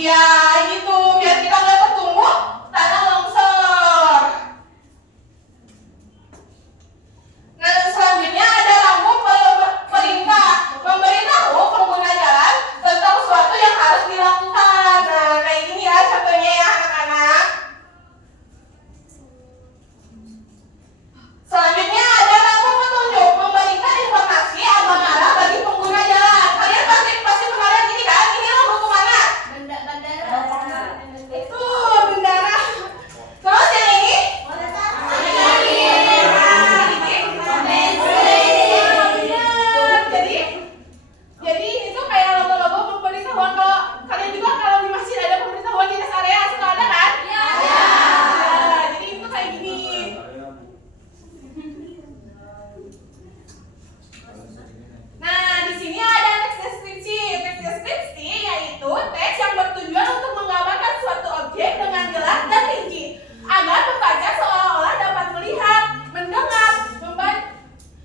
Ya, gitu. Biar kita nggak tertumbuh tanah longsor. Nah, selanjutnya ada lampu perintah. Memberitahu pengguna jalan tentang sesuatu yang harus dilakukan. Nah, kayak gini ya contohnya ya anak-anak. Selanjutnya ada lampu petunjuk. Memberikan informasi abang arah bagi pengguna jalan. Kalian pasti pernah lihat ini kan? Ini lampu kemana? Bandara. Itu bendara. Terus yang ini? Jadi ini tuh kayak logo-logo pemberitahuan. Kalau kalian juga kalau di masjid ada pemberitahuan di rest area suka ada kan? Ya. Jadi itu kayak gini. Nah, di sini ada teks deskripsi. Teks deskripsi yaitu teks yang bertujuan untuk menggambarkan suatu objek dengan jelas dan rinci agar pembaca seolah-olah dapat melihat, mendengar,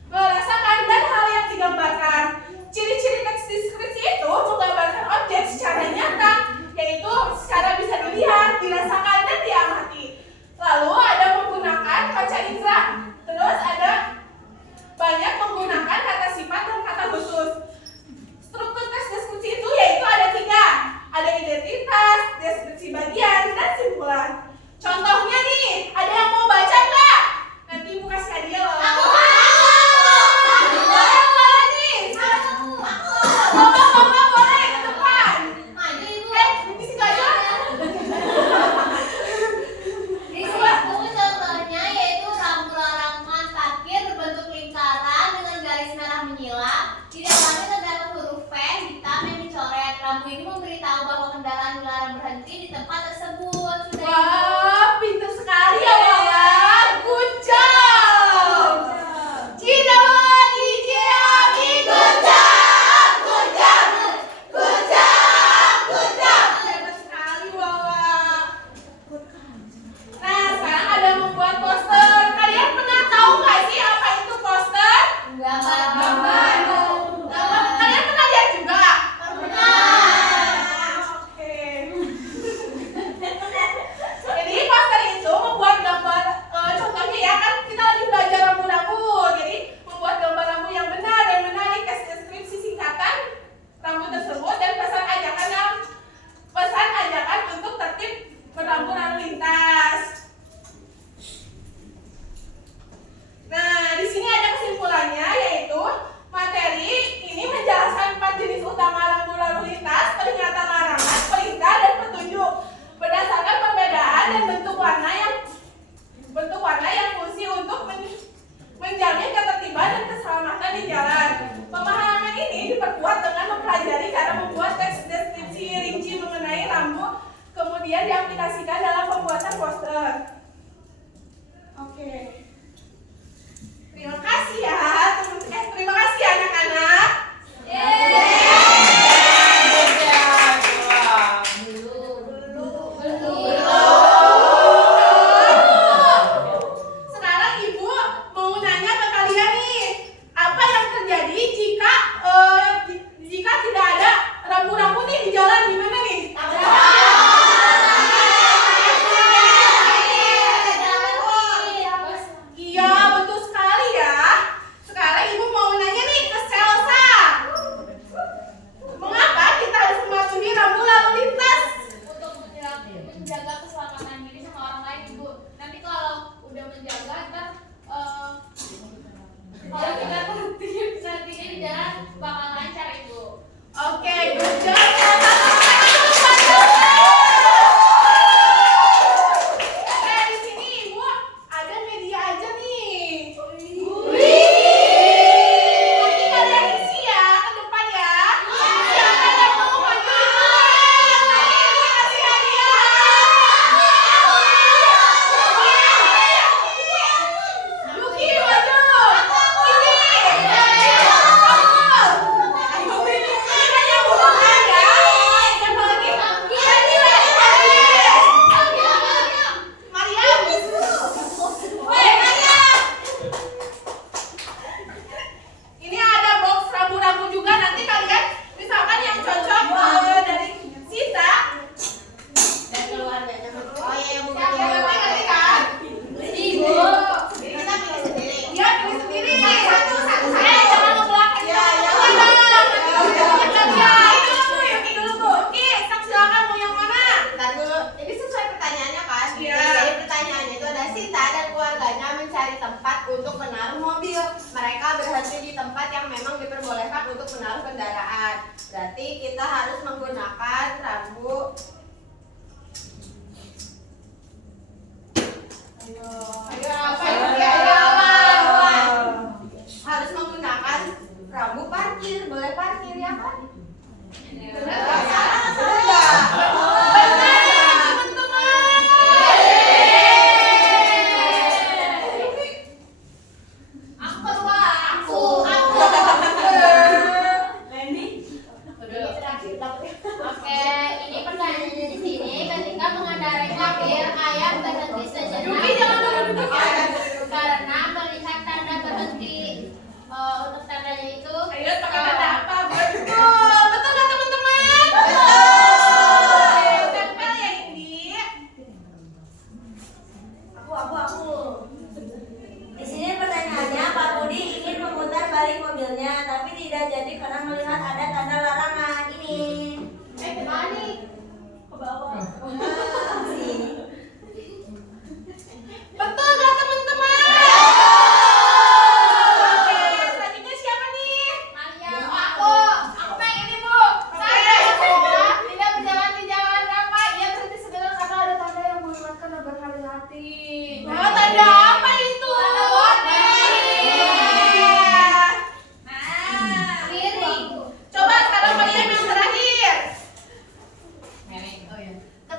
merasakan dan hal yang digambarkan. Ciri-ciri teks deskripsi itu menggambarkan objek secara nyata, yaitu secara bisa dilihat, dirasakan, dan diamati. Lalu ada menggunakan kaca indera. Terus ada banyak menggunakan kata sifat dan kata khusus. Struktur teks deskripsi itu yaitu ada 3. Ada identitas, deskripsi bagian, dan simpulan. Contohnya nih, ada yang mau baca nggak? Nanti ibu kasih hadiah loh. Boleh nih. Mama boleh ke depan. Di situ aja. Di situ contohnya yaitu rambu larangan parkir berbentuk lingkaran dengan garis merah menyilap. Di dalamnya terdapat huruf P hitam yang dicoret. Rambu ini memberitahu bahwa kendaraan dilarang berhenti di tempat tersebut. Sudah Wah, pintar sekali ya Wala. Good job. Cidawan Ijiami, good job. Good job. Good job. Good job. Hebat sekali Wala. Nah, sekarang ada membuat poster. Kalian pernah tahu nggak sih apa itu poster? gambar. Kalian pernah lihat juga? Pernah. Oke. Jadi poster itu membuat gambar, contohnya ya kan kita lagi belajar rambu-rambu. Jadi membuat gambar rambu yang benar dan menarik, kasih deskripsi singkatan rambu tersebut dan pesan ajakan untuk tertib berrambu lalu lintas. Nah, di sini ada kesimpulannya yaitu materi ini menjelaskan 4 jenis utama rambu lalu lintas, peringatan larangan, perintah, dan petunjuk berdasarkan perbedaan dan bentuk warna yang fungsi untuk menjamin ketertiban dan keselamatan di jalan. Pemahaman ini diperkuat dengan mempelajari cara membuat teks deskripsi rinci mengenai rambu, kemudian diaplikasikan dalam pembuatan poster. Oke. Terima kasih ya, terima kasih anak-anak. Sekarang ibu mau nanya ke kalian nih, apa yang terjadi jika tidak ada rambu-rambu nih di jalan, gimana nih? Iya, betul sekali ya.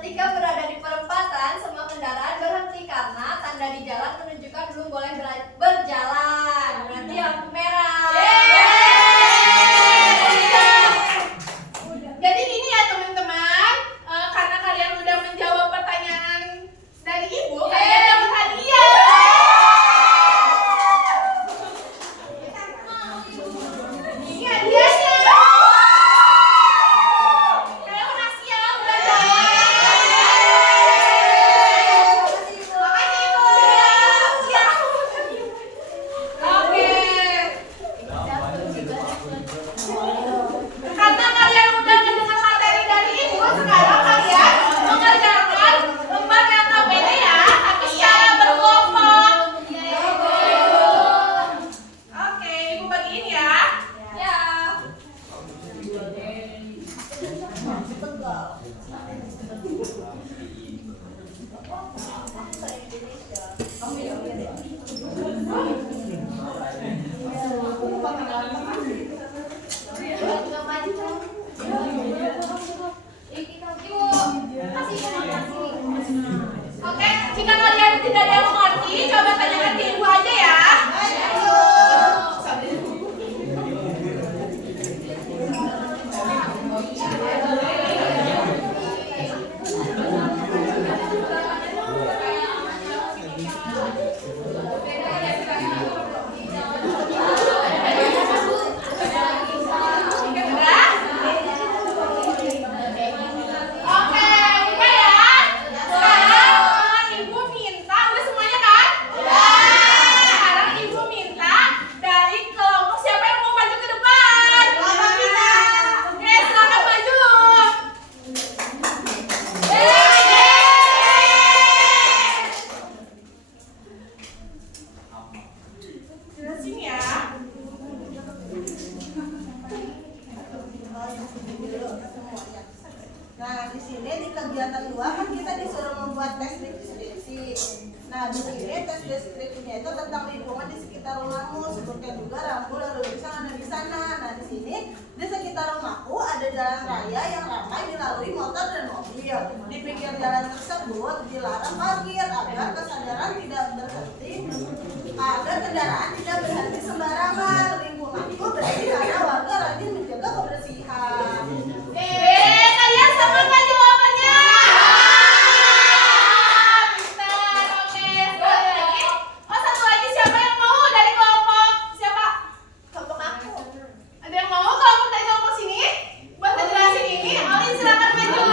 Ketika berada di perempatan, semua kendaraan berhenti karena tanda di jalan menunjukkan belum boleh berjalan. Berarti lampu merah. Jadi gini ya teman-teman, karena kalian udah menjawab pertanyaan dari ibu, kalian dapat hadiah. Ini hadiahnya. Kalian makasih ya udah jawab. Makasih ibu. Ya. Oke. Karena kalian udah mendengar materi dari ibu, sekarang kalian mengerjakan lembar yang KBD ya, tapi secara berkelompok. Oke, ibu bagiin ya. Ya. Oke, jika kalian tidak ada yang mengerti, coba tanyakan ke ibu aja ya. Udah? Oke, udah ya. Sekarang ibu minta, udah semuanya kan? Sekarang ibu minta dari kelompok siapa yang mau maju ke depan? Kelompok kita. Oke, silakan maju. Jelasin ya. Nah, di sini di kegiatan 2 kan kita disuruh membuat tes deskripsi. Nah, di sini tes deskripsinya itu tentang lingkungan di sekitar rumahmu, sebutkan juga rambu lalu lintas ada di sana. Nah, di sini di sekitar rumahku ada jalan raya yang ramai dilalui motor dan mobil. Di pinggir jalan tersebut dilarang parkir agar kesadaran tidak berhenti, agar kendaraan tidak berhenti sembarangan. Lingkunganku bersih karena warga rajin menjaga kebersihan. Kalian sama nggak jawabannya? Pintar, oke. Sekali lagi. Oh, satu lagi siapa yang mau dari kelompok? Siapa? Kelompok aku. Ada yang mau kelompok dari kelompok sini? Buat ngejelasin ini, Alin silakan maju.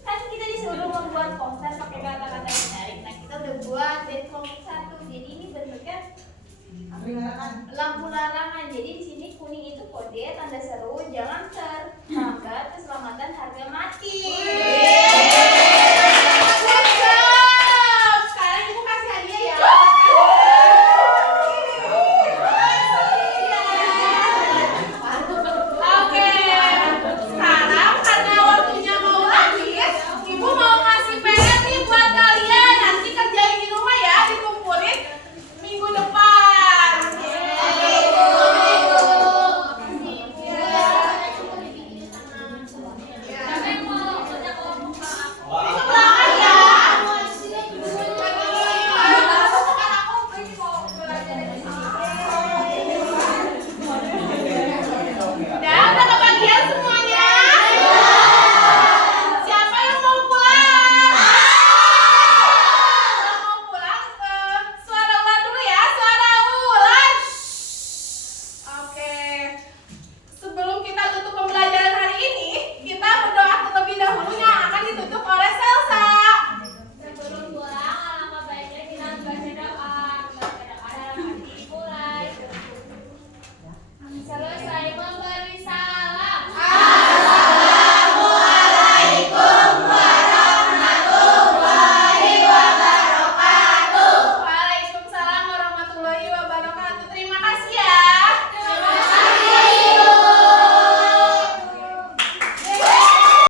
Kan kita disuruh membuat poster pakai kata-kata yang menarik. Nah, kita udah buat dari kelompok 1. Jadi ini bentuknya lampu larangan. Jadi di sini kuning itu kode tanda seru, jangan terlambat, keselamatan harga mati.